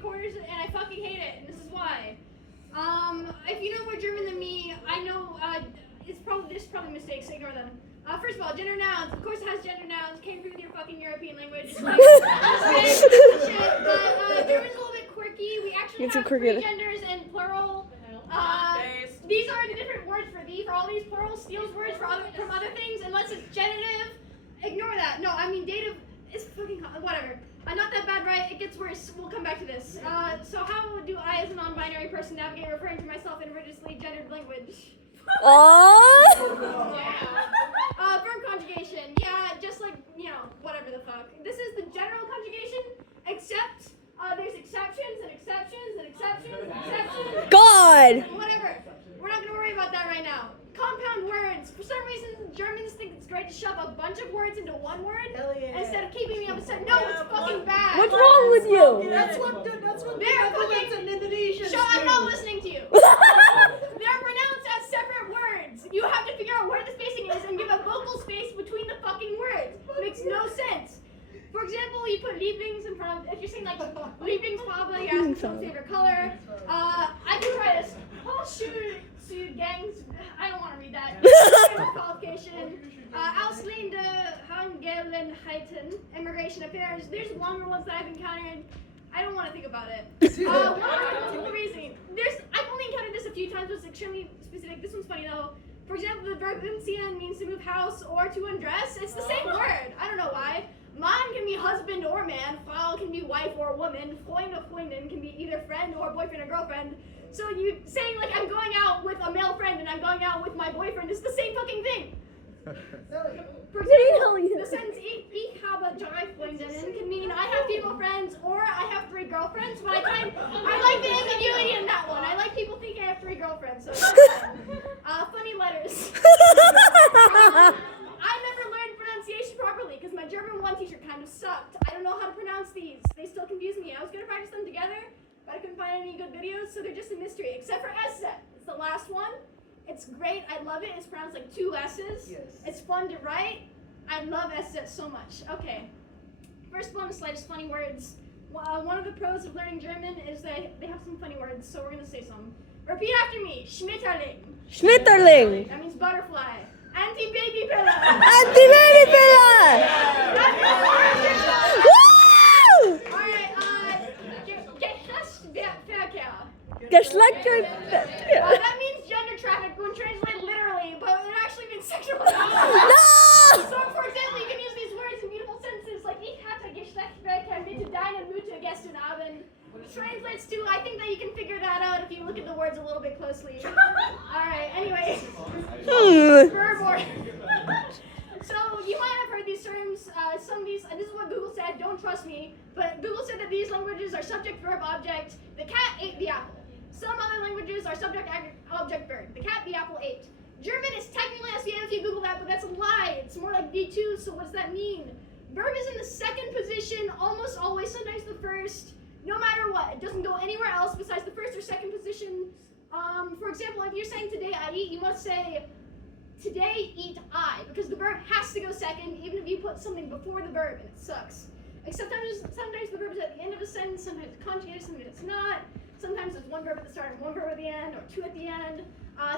quarters, and I fucking hate it, and this is why. If you know more German than me, I know, there's probably mistakes, ignore them. First of all, gender nouns, of course it has gender nouns, can't agree with your fucking European language. It's like, shit, but German's a little bit quirky. We actually have three genders and plural. These are the different words for all these plural steals words from other things, unless it's genitive. Ignore that. No, I mean dative is fucking whatever. Not that bad, right? It gets worse. We'll come back to this. So how do I, as a non-binary person, navigate referring to myself in religiously gendered language? Verb conjugation. Yeah, just like, whatever the fuck. This is the general conjugation, except there's exceptions and exceptions and exceptions and exceptions. God! Whatever. We're not going to worry about that right now. Compound words. For some reason, Germans think it's great to shove a bunch of words into one word instead of keeping me up and saying, no, it's fucking bad. What's wrong with you? That's what they're fucking in Indonesia. Shut up, I'm not listening to you. They're pronounced as separate words. You have to figure out where the spacing is and give a vocal space between the fucking words. Makes no sense. For example, you put Lieblings in front of, if you're saying like Lieblingsfarbe, you're asking someone's favorite color. I can try this. Gangs, I don't want to read that. Qualification. Ausländer Angelegenheiten, immigration affairs. There's longer ones that I've encountered. I don't want to think about it. One reason. I've only encountered this a few times, but it's extremely specific. This one's funny though. For example, the verb umziehen means to move house or to undress. It's the same word. I don't know why. Mann can be husband or man. Frau can be wife or woman. Freund or Freundin can be either friend or boyfriend or girlfriend. So you saying like I'm going out with a male friend and I'm going out with my boyfriend is the same fucking thing. For example, the sentence Ich habe drei Freundinnen can mean I have female friends or I have 3 girlfriends, but I like the ambiguity in that one. I like people thinking I have 3 girlfriends. So funny letters. I never learned pronunciation properly because my German 1 teacher kind of sucked. I don't know how to pronounce these. They still confuse me. I was going to practice them together, but I couldn't find any good videos, so they're just a mystery, except for SZ. It's the last one. It's great. I love it. It's pronounced like 2 S's. Yes. It's fun to write. I love SZ so much. Okay. First bonus slide is funny words. One of the pros of learning German is that they have some funny words, so we're going to say some. Repeat after me. Schmetterling. Schmetterling. That means butterfly. Anti-baby-pille. Anti-baby-pille. Woo! Alright, Geschlechtsverkehr. Geschlechtsverkehr. That means gender traffic when translated literally, but it actually means sexual assault. No! So, for example, you can use these words in beautiful sentences like Ich hatte Geschlechtsverkehr mit deiner Mutter gestern Abend. Translates to, I think that you can figure that out if you look at the words a little bit closely. Alright, anyway. Verb order. So, you might have heard these terms. Some of these, this is what Google said, don't trust me, but Google said that these languages are subject, verb, object. The cat ate the apple. Some other languages are subject, object, verb. The cat, the apple, ate. German is technically SVM if you Google that, but that's a lie. It's more like V2, so what does that mean? Verb is in the second position, almost always, sometimes the first. No matter what, it doesn't go anywhere else besides the first or second position. For example, if you're saying today I eat, you must say today eat I, because the verb has to go second, even if you put something before the verb, and it sucks. Except sometimes the verb is at the end of a sentence, sometimes it's conjugated, sometimes it's not. Sometimes it's one verb at the start and one verb at the end, or 2 at the end.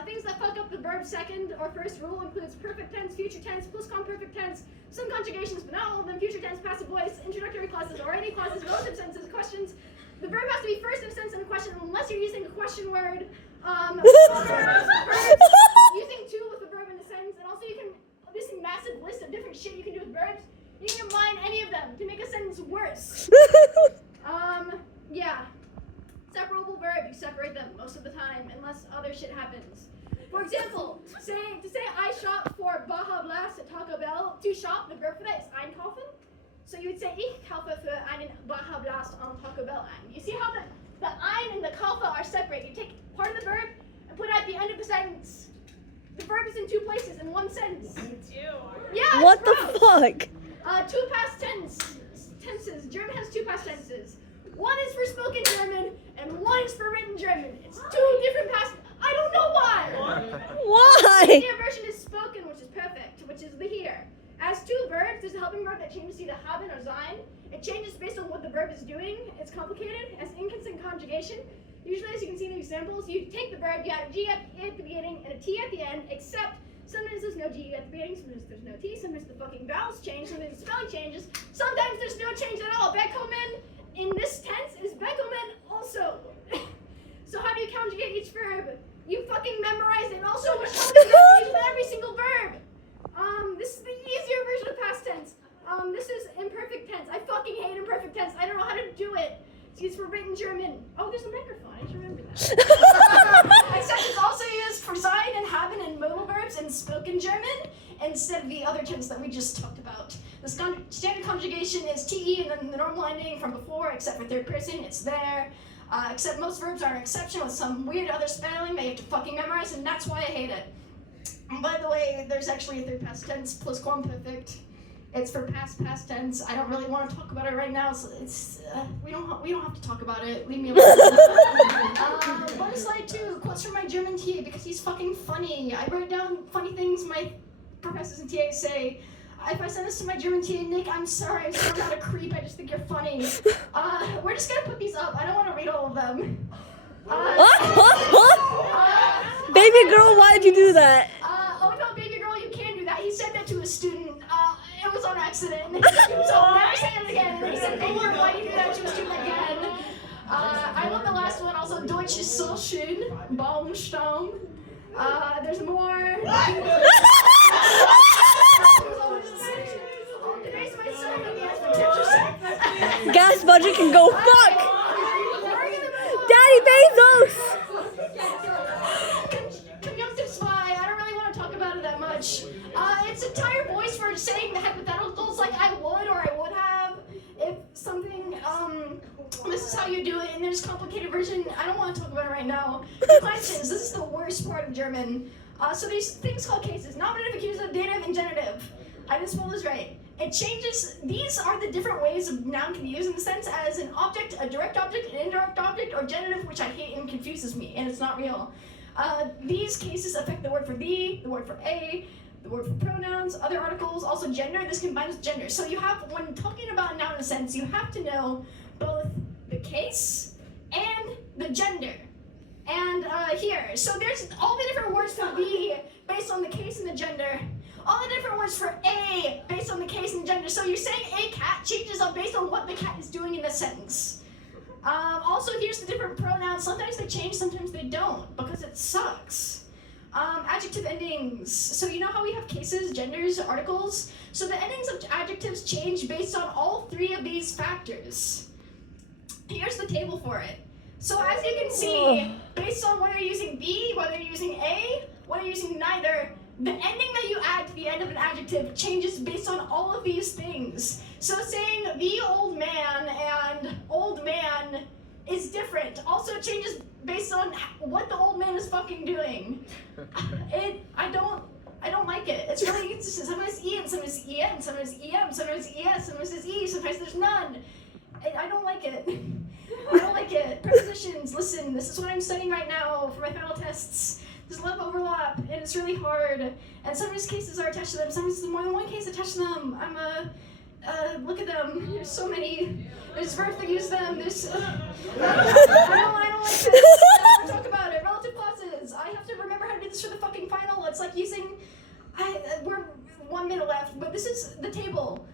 Things that fuck up the verb second or first rule includes perfect tense, future tense, plusquamperfect tense, some conjugations, but not all of them, future tense, passive voice, introductory clauses, or any clauses, relative sentences, questions. The verb has to be first in a sentence and a question unless you're using a question word. Verbs, using to with the verb in a sentence, and also you can, this massive list of different shit you can do with verbs, you can combine any of them to make a sentence worse. Yeah. Separable verb, you separate them most of the time, unless other shit happens. For example, to say I shop for Baja Blast at Taco Bell, to shop, the verb for that is einkaufen. So you would say, Ich kaufe für einen Baja Blast am Taco Bell ein. You see how the ein and the kaufe are separate. You take part of the verb and put it at the end of the sentence. The verb is in 2 places in one sentence. Yeah, what gross. The fuck? 2 past tenses. German has 2 past tenses. One is for spoken German, and one is for written German. It's 2 different past. I don't know why. Why? The here version is spoken, which is perfect, which is the here. As two verbs, there's a helping verb that changes to either haben or sein. It changes based on what the verb is doing. It's complicated. As inconstant conjugation, usually, as you can see in the examples, you take the verb, you add a G at the beginning and a T at the end, except sometimes there's no G at the beginning, sometimes there's no T, sometimes the fucking vowels change, sometimes the spelling changes, sometimes there's no change at all. Bekomen in this tense is bekomen also. So how do you conjugate each verb? You fucking memorize it, and also which one is used with every single verb. This is the easier version of past tense. This is imperfect tense. I fucking hate imperfect tense. I don't know how to do it. It's used for written German. Oh, there's a microphone. I just remembered that. Except it's also used for sein and haben and modal verbs in spoken German instead of the other tense that we just talked about. The standard conjugation is te and then the normal ending from before, except for third person. It's there. Except most verbs are an exception with some weird other spelling that you have to fucking memorize, and that's why I hate it. And by the way, there's actually a third past tense plusquamperfect. It's for past tense. I don't really want to talk about it right now. So it's we don't have to talk about it. Leave me alone. Bonus slide 2, quotes from my German TA because he's fucking funny. I wrote down funny things my professors and TAs say. If I send this to my German TA, Nick, I'm sorry. I'm sorry, I'm not a creep. I just think you're funny. We're just gonna put these up. I don't want to read all of them. Baby girl, why'd you do that? Oh no, baby girl, you can do that. He said that to a student. It was on accident. So never say it again. And he said, baby girl, why do you do that to a student again? I love the last one. Also, Deutsch ist so schön. Baumstamm. There's more. Gas budget can go fuck! Daddy Bezos! Conjunctive spy, I don't really want to talk about it that much. It's a tired voice for saying the hypotheticals like I would or I would have. If something, this is how you do it, and there's a complicated version. I don't want to talk about it right now. Declensions, this is the worst part of German. So there's things called cases. Nominative, accusative, dative, and genitive. I didn't spell this right. It changes, these are the different ways a noun can be used in the sense as an object, a direct object, an indirect object, or genitive, which I hate and confuses me, and it's not real. These cases affect the word for the word for a, the word for pronouns, other articles, also gender. This combines gender. So you have, when talking about a noun in a sense, you have to know both the case and the gender. And here, so there's all the different words for the based on the case and the gender. All the different words for a based on the case and gender. So you're saying a cat changes up based on what the cat is doing in the sentence. Also, here's the different pronouns. Sometimes they change, sometimes they don't, because it sucks. Adjective endings. So you know how we have cases, genders, articles? So the endings of adjectives change based on all three of these factors. Here's the table for it. So as you can see, based on whether you're using the, whether you're using a, whether you're using neither, the ending that you add to the end of an adjective changes based on all of these things. So saying the old man and old man is different. Also changes based on what the old man is fucking doing. I don't like it. It's really inconsistent. Sometimes E and sometimes EN, sometimes EM, sometimes ES, sometimes there's E, sometimes there's none. I don't like it. I don't like it. Prepositions, listen, this is what I'm studying right now for my final tests. There's a lot of overlap, and it's really hard. And sometimes cases are attached to them, sometimes there's more than one case attached to them. Look at them. There's so many. There's verbs that use them. There's. I don't like this. I don't want to talk about it. Relative clauses. I have to remember how to do this for the fucking final. It's like using. We're 1 minute left, but this is the table.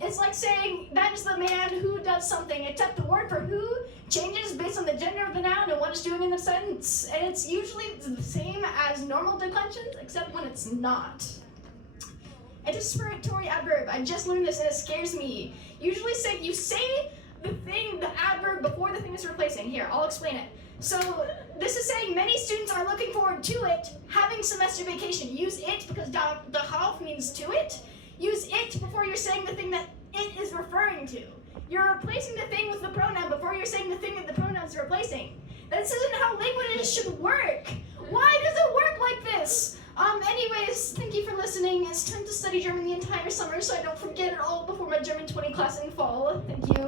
It's like saying that is the man who does something, except the word for who changes based on the gender of the noun and what it's doing in the sentence. And it's usually the same as normal declensions, except when it's not. Anticipatory adverb. I just learned this and it scares me. Usually you say the thing, the adverb, before the thing is replacing. Here, I'll explain it. So this is saying many students are looking forward to it, having semester vacation. Use it because the half means to it. Use it before you're saying the thing that it is referring to. You're replacing the thing with the pronoun before you're saying the thing that the pronoun is replacing. This isn't how languages should work. Why does it work like this? Anyways, thank you for listening. It's time to study German the entire summer so I don't forget it all before my German 20 class in fall. Thank you.